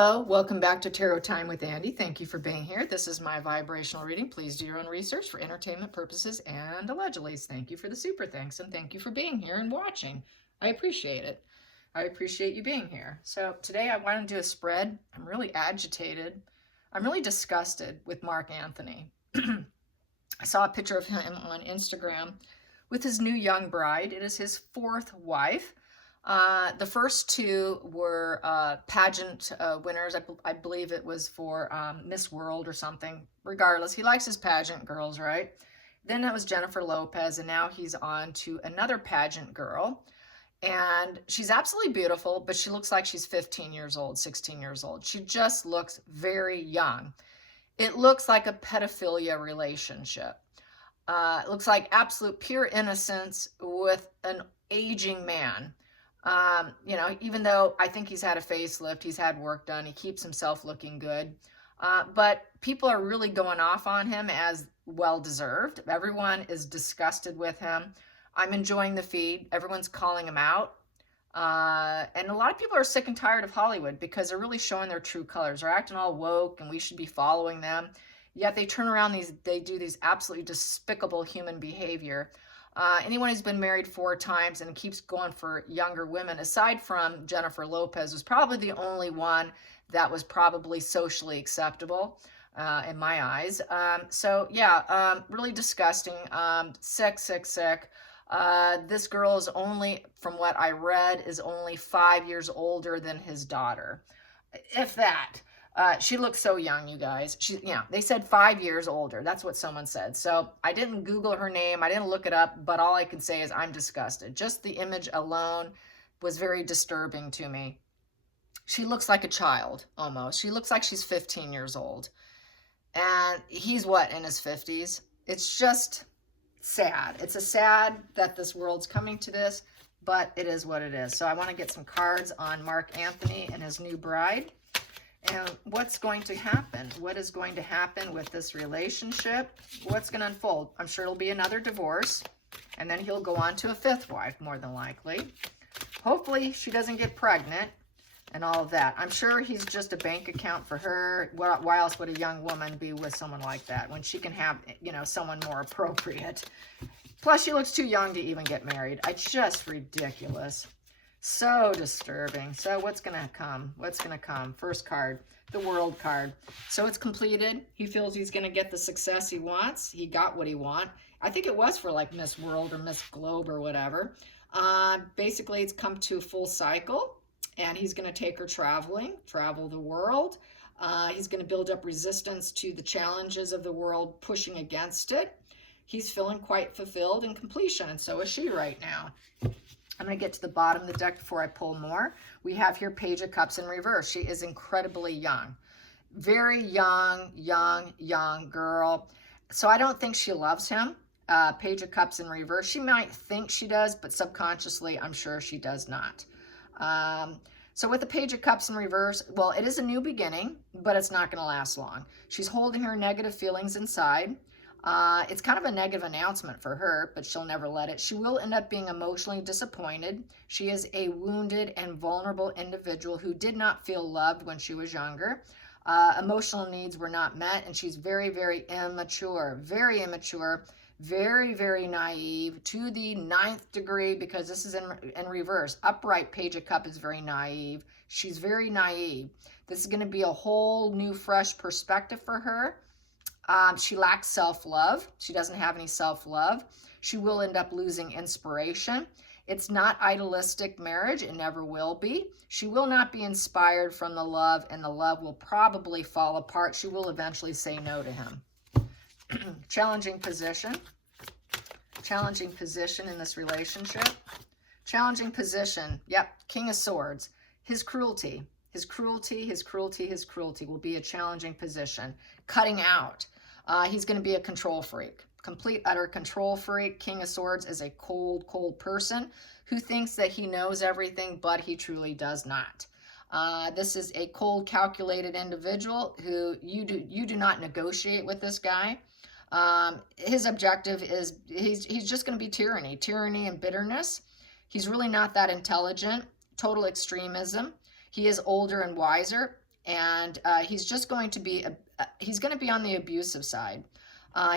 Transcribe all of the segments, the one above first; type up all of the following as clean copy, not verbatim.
Hello, welcome back to Tarot Time with Andy. Thank you for being here. This is my vibrational reading. Please do your own research for entertainment purposes and allegedly. Thank you for the super thanks and thank you for being here and watching. I appreciate it. I appreciate you being here. So today I want to do a spread. I'm really agitated. I'm really disgusted with Mark Anthony. I saw a picture of him on Instagram with his new young bride. It is his fourth wife. The first two were pageant winners. I believe it was for Miss World or something. Regardless, he likes his pageant girls, right? Then it was Jennifer Lopez, and now he's on to another pageant girl. And she's absolutely beautiful, but she looks like she's 15 years old, 16 years old. She just looks very young. It looks like a pedophilia relationship. It looks like absolute pure innocence with an aging man. You know, even though I think he's had a facelift, he's had work done, he keeps himself looking good. But people are really going off on him as well-deserved. Everyone is disgusted with him. I'm enjoying the feed. Everyone's calling him out. And a lot of people are sick and tired of Hollywood because they're really showing their true colors. They're acting all woke and we should be following them. Yet they turn around, they do these absolutely despicable human behavior. Anyone who's been married 4 times and keeps going for younger women, aside from Jennifer Lopez, was probably the only one that was probably socially acceptable in my eyes. So yeah, really disgusting. Sick, sick, sick. This girl is only, from what I read, is only 5 years older than his daughter, if that. She looks so young, you guys. They said 5 years older. That's what someone said. So I didn't Google her name. I didn't look it up, but all I can say is I'm disgusted. Just the image alone was very disturbing to me. She looks like a child, almost. She looks like she's 15 years old. And he's what, in his 50s? It's just sad. It's sad that this world's coming to this, but it is what it is. So I want to get some cards on Mark Anthony and his new bride. And what's going to happen? What is going to happen with this relationship? What's going to unfold? I'm sure it'll be another divorce. And then he'll go on to a 5th wife, more than likely. Hopefully she doesn't get pregnant and all of that. I'm sure he's just a bank account for her. Why else would a young woman be with someone like that when she can have, you know, someone more appropriate? Plus, she looks too young to even get married. It's just ridiculous. So disturbing. So what's going to come? What's going to come? First card, the World card. So it's completed. He feels he's going to get the success he wants. He got what he wants. I think it was for like Miss World or Miss Globe or whatever. Basically, it's come to full cycle. And he's going to take her traveling, travel the world. He's going to build up resistance to the challenges of the world, pushing against it. He's feeling quite fulfilled in completion, and so is she right now. I'm going to get to the bottom of the deck before I pull more. We have here Page of Cups in reverse. She is incredibly young. Very young, young girl. So I don't think she loves him. Page of Cups in reverse. She might think she does, but subconsciously, I'm sure she does not. So with the Page of Cups in reverse, well, it is a new beginning, but it's not going to last long. She's holding her negative feelings inside. It's kind of a negative announcement for her, but she'll never let it. She will end up being emotionally disappointed. She is a wounded and vulnerable individual who did not feel loved when she was younger. Emotional needs were not met, and she's very, very immature, very naive to the 9th degree, because this is in reverse. Upright Page of Cups is very naive. She's very naive. This is going to be a whole new, fresh perspective for her. She lacks self-love. She doesn't have any self-love. She will end up losing inspiration. It's not idealistic marriage. It never will be. She will not be inspired from the love, and the love will probably fall apart. She will eventually say no to him. Challenging position. Challenging position in this relationship. Challenging position. Yep, King of Swords. His cruelty. His cruelty will be a challenging position. Cutting out. He's going to be a control freak. Complete, utter control freak. King of Swords is a cold, cold person who thinks that he knows everything, but he truly does not. This is a cold, calculated individual who you do not negotiate with this guy. His objective is he's just going to be tyranny and bitterness. He's really not that intelligent. Total extremism. He is older and wiser, and he's just going to be he's going to be on the abusive side.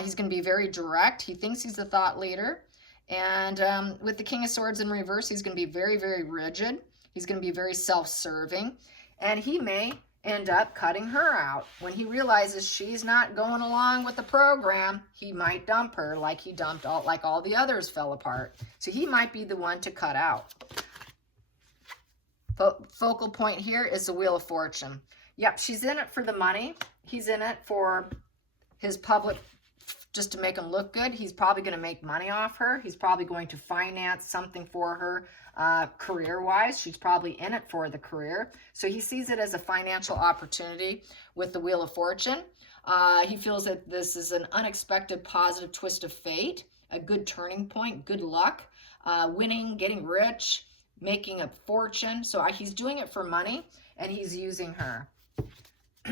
He's going to be very direct. He thinks he's the thought leader, and with the King of Swords in reverse, he's going to be very, very rigid. He's going to be very self-serving, and he may end up cutting her out. When he realizes she's not going along with the program, he might dump her like he dumped all the others fell apart. So he might be the one to cut out. Focal point here is the Wheel of Fortune. Yep, she's in it for the money. He's in it for his public, just to make him look good. He's probably going to make money off her. He's probably going to finance something for her career-wise. She's probably in it for the career. So he sees it as a financial opportunity with the Wheel of Fortune. He feels that this is an unexpected positive twist of fate, a good turning point, good luck, winning, getting rich, making a fortune. So he's doing it for money, and he's using her.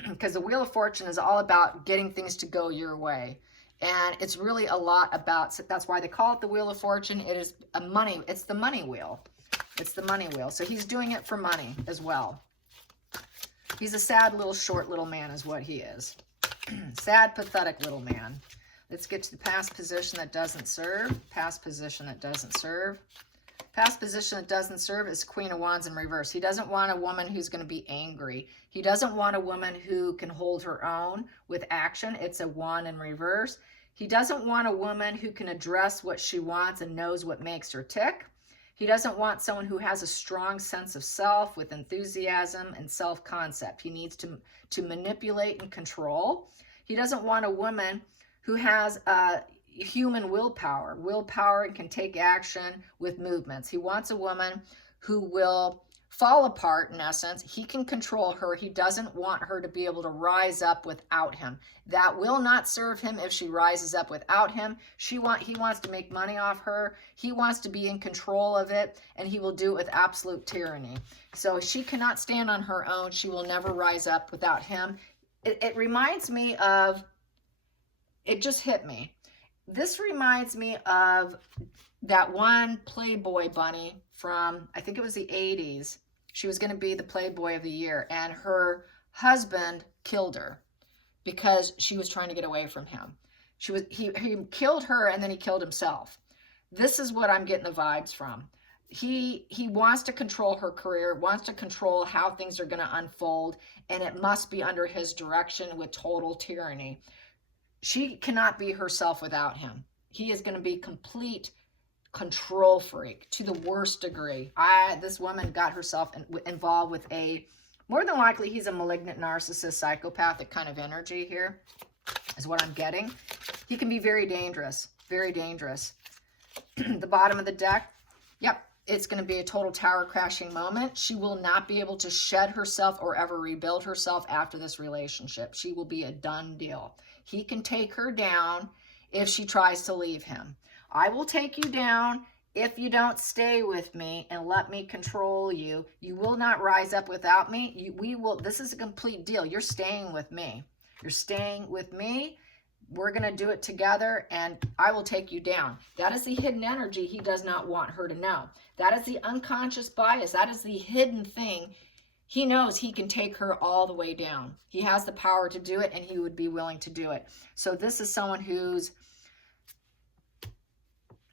Because the Wheel of Fortune is all about getting things to go your way. And it's really a lot about, that's why they call it the Wheel of Fortune. It is it's the money wheel. It's the money wheel. So he's doing it for money as well. He's a sad little short little man is what he is. Sad, pathetic little man. Let's get to the past position that doesn't serve. Past position that doesn't serve. Past position that doesn't serve is Queen of Wands in reverse. He doesn't want a woman who's going to be angry. He doesn't want a woman who can hold her own with action. It's a wand in reverse. He doesn't want a woman who can address what she wants and knows what makes her tick. He doesn't want someone who has a strong sense of self with enthusiasm and self-concept. He needs to manipulate and control. He doesn't want a woman who has human willpower and can take action with movements. He wants a woman who will fall apart, in essence. He can control her. He doesn't want her to be able to rise up without him. That will not serve him if she rises up without him. He wants to make money off her. He wants to be in control of it, and he will do it with absolute tyranny. So she cannot stand on her own. She will never rise up without him. It reminds me of, it just hit me. This reminds me of that one Playboy bunny from, I think it was the 80s. She was going to be the Playboy of the Year, and her husband killed her because she was trying to get away from him. He killed her, and then he killed himself. This is what I'm getting the vibes from. He wants to control her career, wants to control how things are going to unfold, and it must be under his direction with total tyranny. She cannot be herself without him. He is going to be complete control freak to the worst degree. This woman got herself involved with more than likely, he's a malignant narcissist, psychopathic kind of energy here, is what I'm getting. He can be very dangerous, very dangerous. The bottom of the deck, yep, it's going to be a total tower crashing moment. She will not be able to shed herself or ever rebuild herself after this relationship. She will be a done deal. He can take her down if she tries to leave him. I will take you down if you don't stay with me and let me control you. You will not rise up without me. This is a complete deal. You're staying with me. You're staying with me. We're going to do it together, and I will take you down. That is the hidden energy he does not want her to know. That is the unconscious bias. That is the hidden thing. He knows he can take her all the way down. He has the power to do it, and he would be willing to do it. So this is someone who's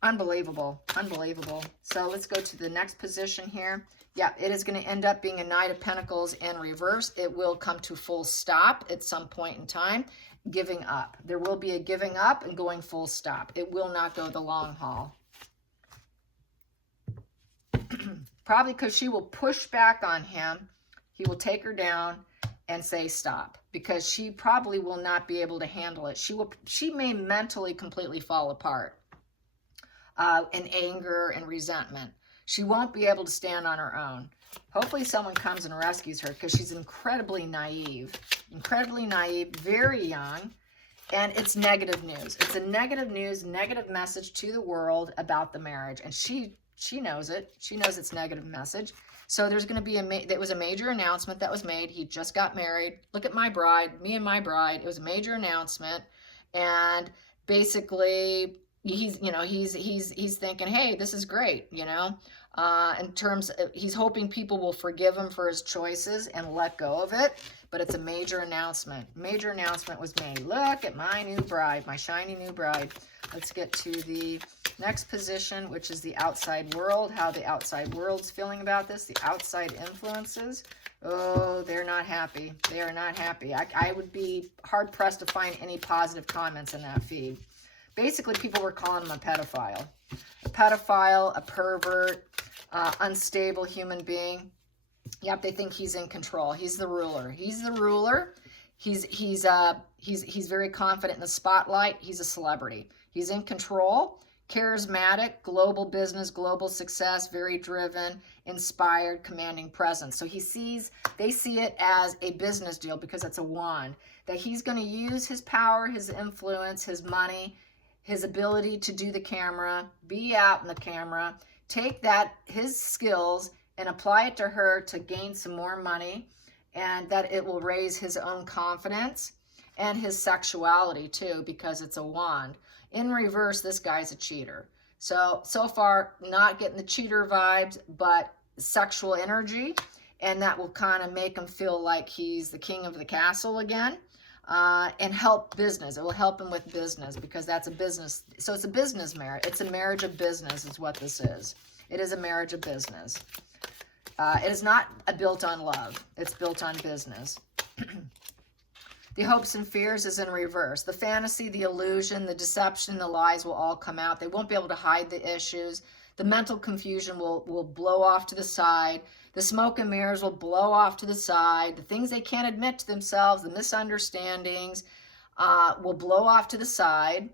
unbelievable, unbelievable. So let's go to the next position here. Yeah, it is going to end up being a Knight of Pentacles in reverse. It will come to full stop at some point in time. Giving up. There will be a giving up and going full stop. It will not go the long haul. Probably because she will push back on him. He will take her down and say stop, because she probably will not be able to handle it. She may mentally completely fall apart in anger and resentment. She won't be able to stand on her own. Hopefully someone comes and rescues her, because she's incredibly naive, very young, and it's negative news. It's a negative news, negative message to the world about the marriage, and she knows it. She knows it's negative message. So there's going to be there was a major announcement that was made. He just got married. Look at my bride, me and my bride. It was a major announcement, and basically he's thinking, hey, this is great, In terms of, he's hoping people will forgive him for his choices and let go of it. But it's a major announcement. Major announcement was made. Look at my new bride, my shiny new bride. Let's get to the next position, which is the outside world, how the outside world's feeling about this, the outside influences. Oh, they're not happy. They are not happy. I would be hard-pressed to find any positive comments in that feed. Basically, people were calling him a pedophile. A pedophile, a pervert, unstable human being. Yep, they think he's in control. He's the ruler. He's the ruler. He's very confident in the spotlight. He's a celebrity. He's in control, charismatic, global business, global success, very driven, inspired, commanding presence. So they see it as a business deal because it's a wand, that he's going to use his power, his influence, his money, his ability to do the camera, be out in the camera, take his skills and apply it to her to gain some more money, and that it will raise his own confidence and his sexuality too, because it's a wand. In reverse, this guy's a cheater. So far, not getting the cheater vibes, but sexual energy, and that will kind of make him feel like he's the king of the castle again, and help business. It will help him with business because that's a business. So it's a business marriage. It's a marriage of business is what this is. It is a marriage of business. It is not built on love. It's built on business. The hopes and fears is in reverse. The fantasy, the illusion, the deception, the lies will all come out. They won't be able to hide the issues. The mental confusion will blow off to the side. The smoke and mirrors will blow off to the side. The things they can't admit to themselves, the misunderstandings, will blow off to the side.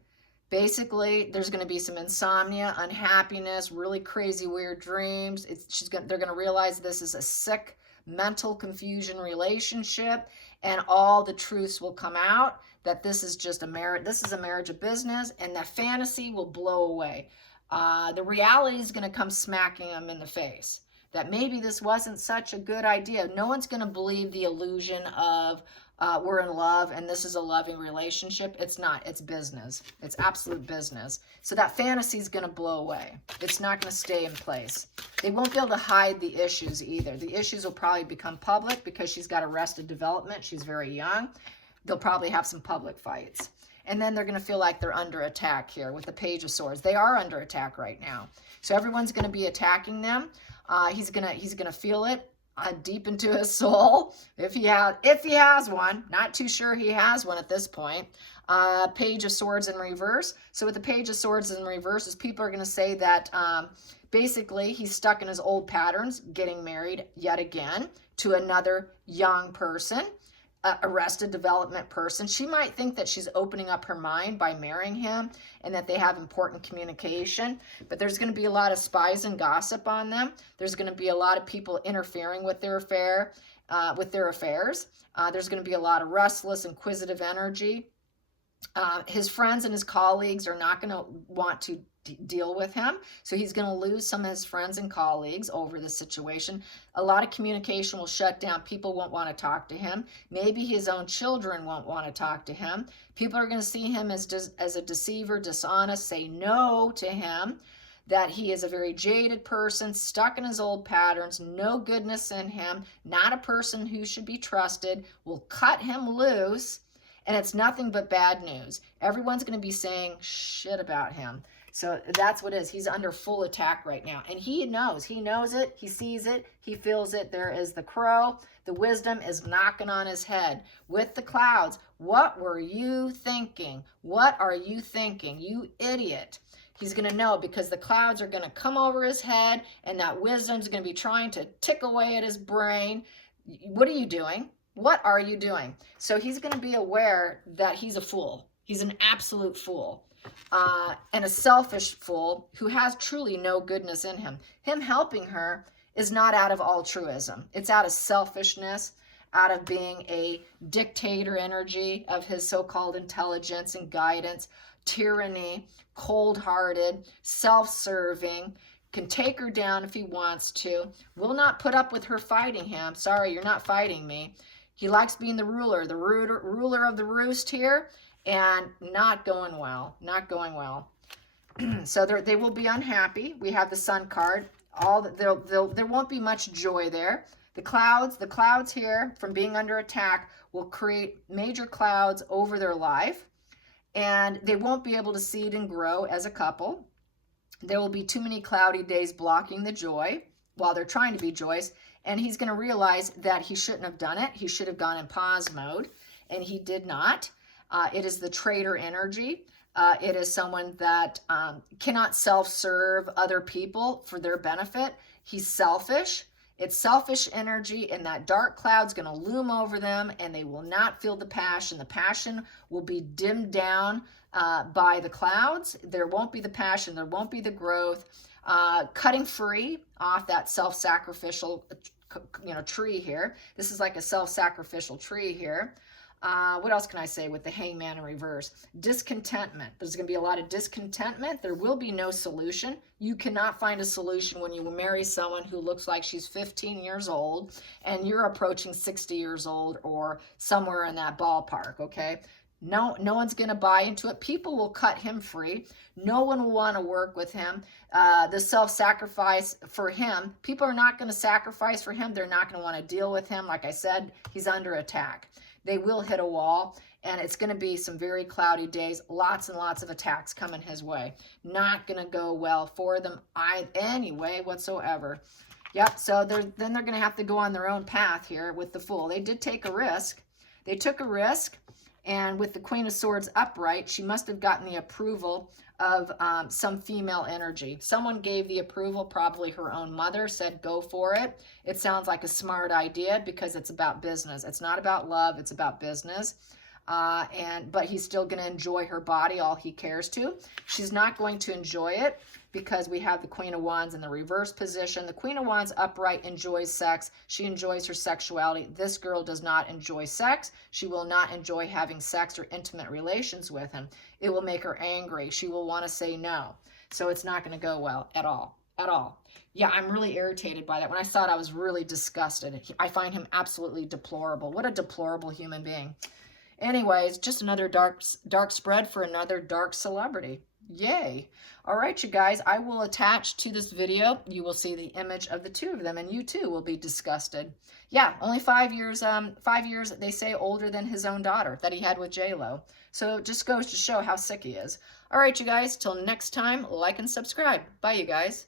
Basically, there's going to be some insomnia, unhappiness, really crazy, weird dreams. They're going to realize this is a sick, mental confusion relationship, and all the truths will come out, that this is just a marriage. This is a marriage of business, and that fantasy will blow away. The reality is going to come smacking them in the face, that maybe this wasn't such a good idea. No one's going to believe the illusion of we're in love and this is a loving relationship. It's not. It's business. It's absolute business. So that fantasy is going to blow away. It's not going to stay in place. They won't be able to hide the issues either. The issues will probably become public because she's got arrested development. She's very young. They'll probably have some public fights. And then they're going to feel like they're under attack here with the Page of Swords. They are under attack right now. So everyone's going to be attacking them. He's gonna feel it deep into his soul, if he has one. Not too sure he has one at this point. Page of Swords in reverse. So with the Page of Swords in reverse, is people are going to say that basically he's stuck in his old patterns, getting married yet again to another young person, arrested development person. She might think that she's opening up her mind by marrying him and that they have important communication, but there's going to be a lot of spies and gossip on them. There's going to be a lot of people interfering with their affairs. There's going to be a lot of restless, inquisitive energy. His friends and his colleagues are not going to want to deal with him. So he's going to lose some of his friends and colleagues over this situation. A lot of communication will shut down. People won't want to talk to him. Maybe his own children won't want to talk to him. People are going to see him as a deceiver, dishonest, say no to him, that he is a very jaded person, stuck in his old patterns, no goodness in him, not a person who should be trusted, will cut him loose, and it's nothing but bad news. Everyone's going to be saying shit about him. So that's what it is. He's under full attack right now. And he knows it, he sees it, he feels it. There is the crow. The wisdom is knocking on his head with the clouds. What were you thinking? What are you thinking, you idiot? He's going to know because the clouds are going to come over his head and that wisdom's going to be trying to tick away at his brain. What are you doing? What are you doing? So he's going to be aware that he's a fool. He's an absolute fool. And a selfish fool who has truly no goodness in him. Him helping her is not out of altruism. It's out of selfishness, out of being a dictator energy of his so-called intelligence and guidance, tyranny, cold-hearted, self-serving, can take her down if he wants to, will not put up with her fighting him. Sorry, you're not fighting me. He likes being the ruler of the roost here, and not going well, not going well. So they will be unhappy. We have the Sun card. There won't be much joy there. The clouds here from being under attack will create major clouds over their life, and they won't be able to seed and grow as a couple. There will be too many cloudy days blocking the joy while they're trying to be joyous, and he's going to realize that he shouldn't have done it. He should have gone in pause mode, and he did not. It is the traitor energy. It is someone that cannot self-serve other people for their benefit. He's selfish. It's selfish energy, and that dark cloud's going to loom over them, and they will not feel the passion. The passion will be dimmed down by the clouds. There won't be the passion. There won't be the growth. Cutting free off that self-sacrificial tree here. This is like a self-sacrificial tree here. What else can I say with the Hangman in reverse? Discontentment. There's going to be a lot of discontentment. There will be no solution. You cannot find a solution when you marry someone who looks like she's 15 years old and you're approaching 60 years old or somewhere in that ballpark, okay? No one's going to buy into it. People will cut him free. No one will want to work with him. The self-sacrifice for him, people are not going to sacrifice for him. They're not going to want to deal with him. Like I said, he's under attack. They will hit a wall, and it's going to be some very cloudy days, lots and lots of attacks coming his way. Not going to go well for them anyway whatsoever. Yep, so then they're going to have to go on their own path here with the Fool. They did take a risk. They took a risk, and with the Queen of Swords upright, she must have gotten the approval of some female energy. Someone gave the approval, probably her own mother, said go for it. It sounds like a smart idea because it's about business. It's not about love, it's about business. But he's still going to enjoy her body, all he cares to. She's not going to enjoy it because we have the Queen of Wands in the reverse position. The Queen of Wands upright enjoys sex. She enjoys her sexuality. This girl does not enjoy sex. She will not enjoy having sex or intimate relations with him. It will make her angry. She will want to say no. So it's not going to go well at all. At all. Yeah, I'm really irritated by that. When I saw it, I was really disgusted. I find him absolutely deplorable. What a deplorable human being. Anyways, just another dark spread for another dark celebrity. Yay. All right, you guys, I will attach to this video. You will see the image of the two of them, and you too will be disgusted. Yeah, only 5 years, 5 years, they say, older than his own daughter that he had with J-Lo. So it just goes to show how sick he is. All right, you guys, till next time, like and subscribe. Bye, you guys.